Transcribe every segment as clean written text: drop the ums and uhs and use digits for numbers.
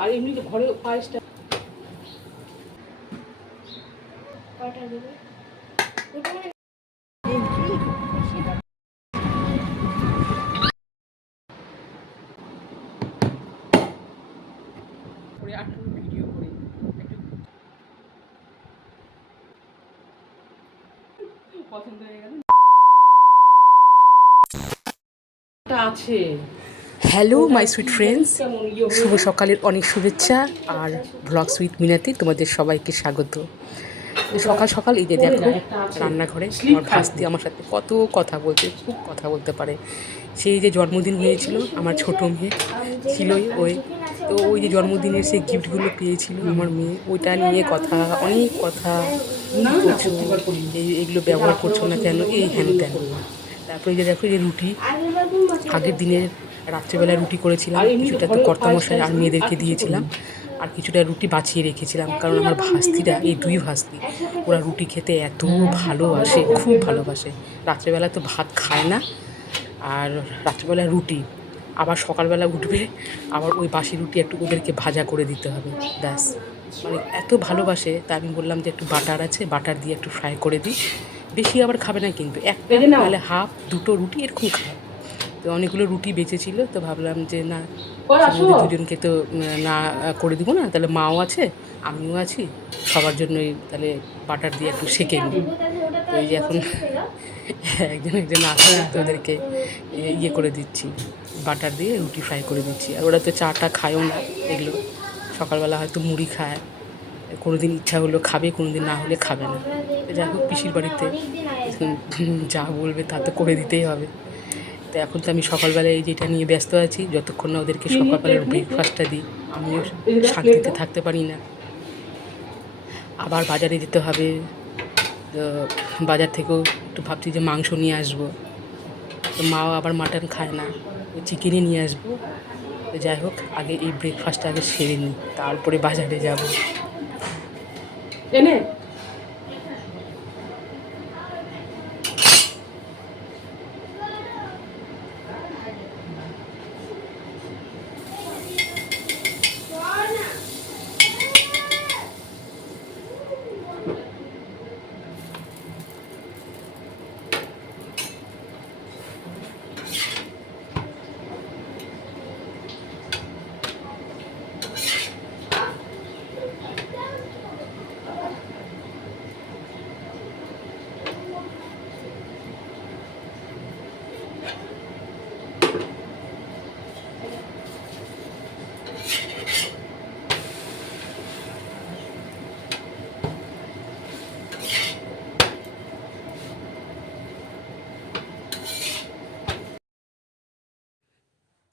আর এমনি তো ঘরে পায়েসটা করে আর ভিডিও করে একটু পছন্দ হয়ে গেল আছে। হ্যালো মাই সুইট ফ্রেন্ডস, শুভ সকালের অনেক শুভেচ্ছা আর ব্লগস উইথ মিনাতি তোমাদের সবাইকে স্বাগত। সকাল সকাল এই যে দেখো রান্নাঘরে আমার ভাস্তি আমার সাথে কত কথা বলতে, খুব কথা বলতে পারে। সেই যে জন্মদিন হয়েছিল আমার ছোট মেয়ে ছিলই ওই, তো ওই যে জন্মদিনের সেই গিফটগুলো পেয়েছিল আমার মেয়ে, ওইটা নিয়ে কথা, অনেক কথা, করছো এইগুলো ব্যবহার করছো না কেন, এই হ্যান ত্যান। তারপরে যে দেখো যে রুটি, আগের দিনের রাত্রেবেলা রুটি করেছিলাম, কিছুটা তো কর্তামশাই আর মেয়েদেরকে দিয়েছিলাম, আর কিছুটা রুটি বাছিয়ে রেখেছিলাম। কারণ আমার ভাস্তিরা, এই দুই ভাস্তি, ওরা রুটি খেতে এত ভালোবাসে, খুব ভালোবাসে। রাত্রেবেলা তো ভাত খায় না, আর রাত্রেবেলা রুটি, আবার সকালবেলা উঠবে আবার ওই বাসি রুটি একটু ওদেরকে ভাজা করে দিতে হবে, ব্যাস। মানে এত ভালোবাসে, তা আমি বললাম যে একটু বাটার আছে, বাটার দিয়ে একটু ফ্রাই করে দিই। বেশি আবার খাবে না কিন্তু, একটা নাহলে হাফ, দুটো রুটি এরকম খায়। তো অনেকগুলো রুটি বেঁচেছিল, তো ভাবলাম যে না, ওদের দুজনকে তো না করে দিব না, তাহলে মাও আছে, আমিও আছি, সবার জন্যই তাহলে বাটার দিয়ে একটু সেঁকে নিই। তো এই যে এখন একজন একজন আসে, তো ওদেরকে ইয়ে করে দিচ্ছি, বাটার দিয়ে রুটি ফ্রাই করে দিচ্ছি। আর ওরা তো চাটা খায়ও না এগুলো, সকালবেলা হয়তো মুড়ি খায়, কোনো দিন ইচ্ছা হলো খাবে, কোনো দিন না হলে খাবে না। তো যাই হোক, পিসির বাড়িতে যা বলবে তা তো করে দিতেই হবে। তো এখন তো আমি সকালবেলায় এই যেটা নিয়ে ব্যস্ত আছি, যতক্ষণ না ওদেরকে সকালবেলার ব্রেকফাস্টটা দিই আমিও শান্তিতে থাকতে পারি না। আবার বাজারে যেতে হবে, তো বাজার থেকেও একটু ভাবছি যে মাংস নিয়ে আসবো, তো মাও আবার মাটন খায় না, ওই চিকেনই নিয়ে আসবো। তো যাই হোক, আগে এই ব্রেকফাস্টটা আগে সেরে নিই, তারপরে বাজারে যাব। এনে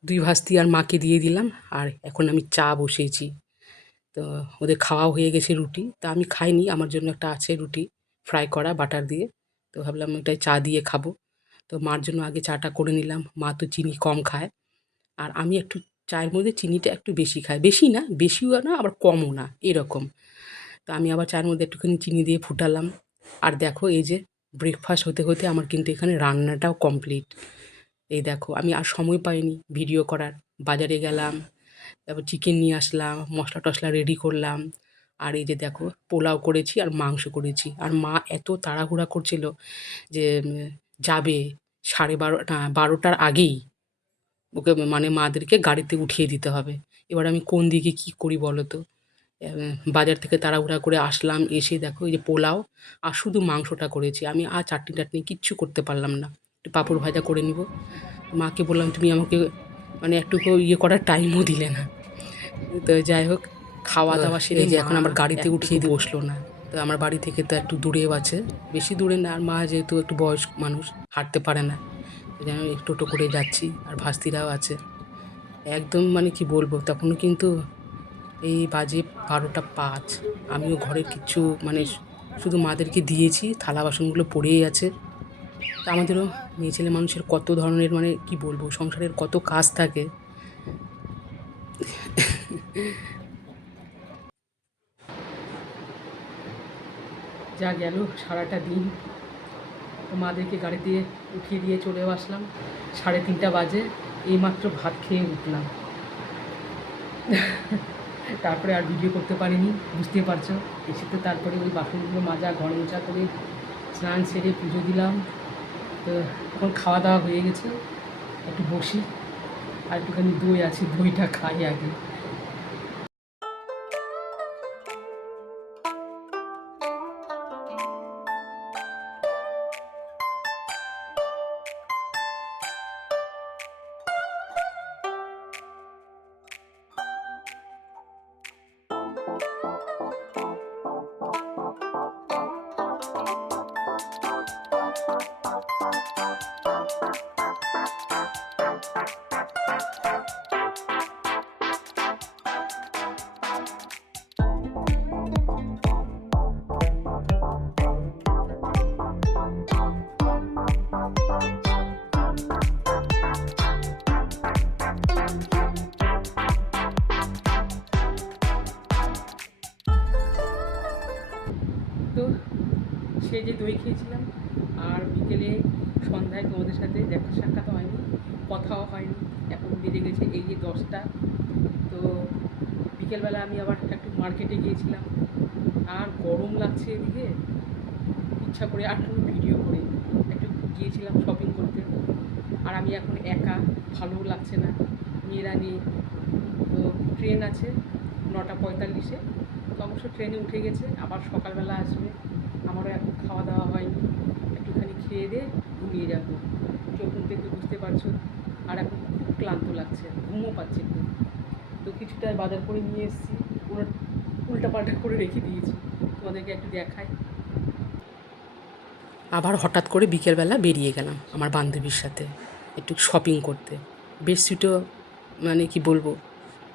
2 ভাস্তি আর মাকে দিয়ে দিলাম, আর এখন আমি চা বসিয়েছি। তো ওদের খাওয়া হয়ে গেছে রুটি, তা আমি খাইনি, আমার জন্য একটা আছে রুটি ফ্রাই করা বাটার দিয়ে, তো ভাবলাম ওটাই চা দিয়ে খাবো। তো মার জন্য আগে চাটা করে নিলাম, মা তো চিনি কম খায়, আর আমি একটু চায়ের মধ্যে চিনিটা একটু বেশি খাই, বেশি না, বেশিও না আবার কমও না, এরকম। তো আমি আবার চায়ের মধ্যে একটুখানি চিনি দিয়ে ফুটালাম। আর দেখো এই যে ব্রেকফাস্ট হতে হতে আমার কিন্তু এখানে রান্নাটাও কমপ্লিট। এই দেখো, আমি আর সময় পাইনি ভিডিও করার, বাজারে গেলাম, তারপর চিকেন নিয়ে আসলাম, মশলা টশলা রেডি করলাম। আর এই যে দেখো পোলাও করেছি আর মাংস করেছি, আর মা এত তাড়াহুড়া করছিল যে যাবে 12:30 না 12টার আগেই, ওকে মানে মাদেরকে গাড়িতে উঠিয়ে দিতে হবে। এবার আমি কোন দিকে কী করি বলো তো। বাজার থেকে তাড়াহুড়া করে আসলাম, এসে দেখো এই যে পোলাও আর শুধু মাংসটা করেছি আমি, আর চাটনি টাটনি কিচ্ছু করতে পারলাম না। একটু পাঁপড় ভাজা করে নিব। মাকে বললাম তুমি আমাকে মানে একটুকু ইয়ে করার টাইমও দিলে না। তো যাই হোক, খাওয়া দাওয়া সেরে যে এখন আমার গাড়িতে উঠিয়ে দিয়ে বসলো না। তো আমার বাড়ি থেকে তো একটু দূরেও আছে, বেশি দূরে না, আর মা যেহেতু একটু বয়স্ক মানুষ, হাঁটতে পারে না, তো যেন একটু টোটো করে যাচ্ছি, আর ভাস্তিরাও আছে। একদম মানে কি বলবো, তখনও কিন্তু এই বাজে 12টা 5, আমিও ঘরের কিচ্ছু মানে শুধু মাদেরকে দিয়েছি, থালা বাসনগুলো পড়েই আছে। তা আমাদেরও মেয়ে ছেলে মানুষের কত ধরনের মানে কি বলবো, সংসারের কত কাজ থাকে। যা গেল সারাটা দিন, তো মাদেরকে গাড়ি দিয়ে উঠিয়ে দিয়ে চলেও আসলাম, 3:30 বাজে, এইমাত্র ভাত খেয়ে উঠলাম। তারপরে আর ভিডিও করতে পারিনি, বুঝতে পারছো। এসে তো তারপরে ওই বাসনগুলো মাজা, ঘর মোছা করে স্নান সেরে পুজো দিলাম। তো এখন খাওয়া দাওয়া হয়ে গেছে, একটু বসি, আর একটুখানি দই আছে, দইটা খাই আগে। তো সে যে দই খেয়েছিলাম, আর বিকেলে সন্ধ্যায় তোমাদের সাথে দেখা সাক্ষাৎ হয়নি, কথাও হয়নি। এখন বেজে গেছে এই যে 10টা। তো বিকেলবেলা আমি আবার একটু মার্কেটে গিয়েছিলাম, আর গরম লাগছে এদিকে, ইচ্ছা করে আর কোনো ভিডিও করে একটু গিয়েছিলাম শপিং করতে। আর আমি এখন একা, ভালোও লাগছে না, মেয়েরা নেই। তো ট্রেন আছে 9:45-এ, তো অবশ্য ট্রেনে উঠে গেছে, আবার সকালবেলা আসবে। আমারও এখন খাওয়া দাওয়া হয়নি, একটুখানি খেয়ে দিয়ে ঘুমিয়ে যাবো। চোখ মুখ দেখে বুঝতে পারছো, আর এখন খুব ক্লান্ত লাগছে, ঘুমও পাচ্ছে খুব। তো কিছুটা বাজার করে নিয়ে এসেছি, উল্টাপাল্টা করে রেখে দিয়েছি, তোমাদেরকে একটু দেখাই। আবার হঠাৎ করে বিকেলবেলা বেরিয়ে গেলাম আমার বান্ধবীর সাথে একটু শপিং করতে। বেডশিটও মানে কি বলবো,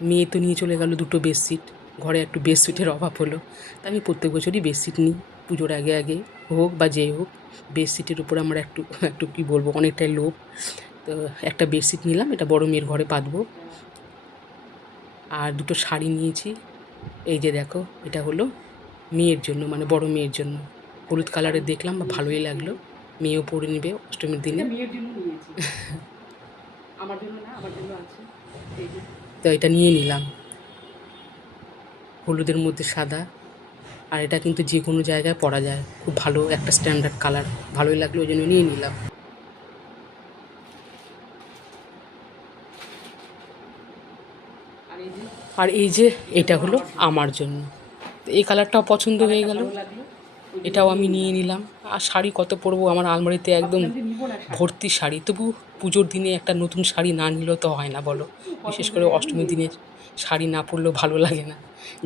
মেয়ে তো নিয়ে চলে গেল 2টো বেডশিট, ঘরে একটু বেডশিটের অভাব হলো। তা আমি প্রত্যেক বছরই বেডশিট নিই, পুজোর আগে আগে হোক বা যেই হোক। বেডশিটের উপর আমার একটু একটু কী বলবো, অনেকটাই লোভ। তো একটা বেডশিট নিলাম, এটা বড় মেয়ের ঘরে পাতবো। আর 2টো শাড়ি নিয়েছি, এই যে দেখো, এটা হলো মেয়ের জন্য, মানে বড় মেয়ের জন্য। হলুদ কালারের দেখলাম, ভালোই লাগলো, মেয়েও পরে নেবে অষ্টমীর দিনে। মেয়ের জন্য নিয়েছি, আমার জন্য না, আমার জন্য আছে। তো এটা নিয়ে নিলাম, হলুদের মধ্যে সাদা। আর এটা কিন্তু যে কোনো জায়গায় পরা যায়, খুব ভালো একটা স্ট্যান্ডার্ড কালার, ভালোই লাগলো, ওই জন্য নিয়ে নিলাম। আর এই যে এটা হলো আমার জন্য, এই কালারটাও পছন্দ হয়ে গেল, এটাও আমি নিয়ে নিলাম। আর শাড়ি কত পরবো, আমার আলমারিতে একদম ভর্তি শাড়ি। তবু পুজোর দিনে একটা নতুন শাড়ি না নিলেও তো হয় না বলো, বিশেষ করে অষ্টমীর দিনে শাড়ি না পরলেও ভালো লাগে না।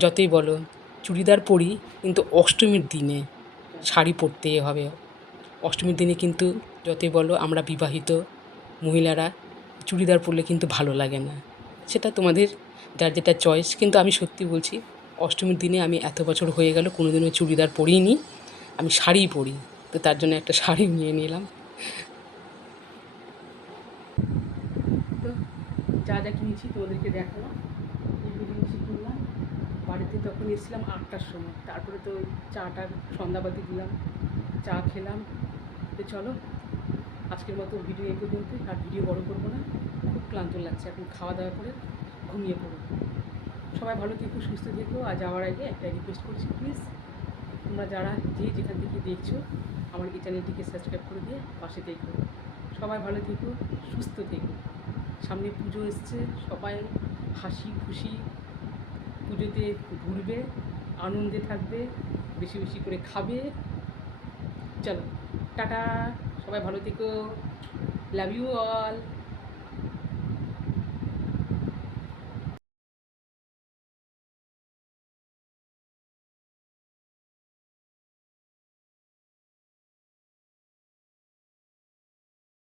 যতই বলো চুড়িদার পরি, কিন্তু অষ্টমীর দিনে শাড়ি পরতেই হবে। অষ্টমীর দিনে কিন্তু যতই বলো আমরা বিবাহিত মহিলারা চুড়িদার পরলে কিন্তু ভালো লাগে না। সেটা তোমাদের যার যেটা চয়েস, কিন্তু আমি সত্যি বলছি, অষ্টমীর দিনে আমি এত বছর হয়ে গেল কোনো দিনও চুড়িদার পরিনি, আমি শাড়িই পরি। তো তার জন্য একটা শাড়ি নিয়ে নিলাম। তো যা যা কিনেছি তোমাদেরকে দেখালাম, এইগুলো জিনিসই কিনলাম। বাড়িতে যখন এসেছিলাম 8টার সময়, তারপরে তো চাটা সন্ধ্যাবাতি দিলাম, চা খেলাম। তো চলো আজকের মতো ভিডিও এই পর্যন্ত, আর ভিডিও বড় করবো না, খুব ক্লান্ত লাগছে, এখন খাওয়া দাওয়া করে ঘুমিয়ে পড়ো। সবাই ভালো থেকো, সুস্থ থেকো। আর যাওয়ার আগে একটা রিকোয়েস্ট করছি, প্লিজ তোমরা যারা যেখান থেকে দেখছো, আমার এই চ্যানেলটিকে সাবস্ক্রাইব করে দিয়ে পাশে থেকো। সবাই ভালো থেকো, সুস্থ থেকো। সামনে পুজো এসছে, সবাই হাসি খুশি পুজোতে ঘুরবে, আনন্দে থাকবে, বেশি বেশি করে খাবে। চলো টাটা, সবাই ভালো থেকো, লাভ ইউ অল।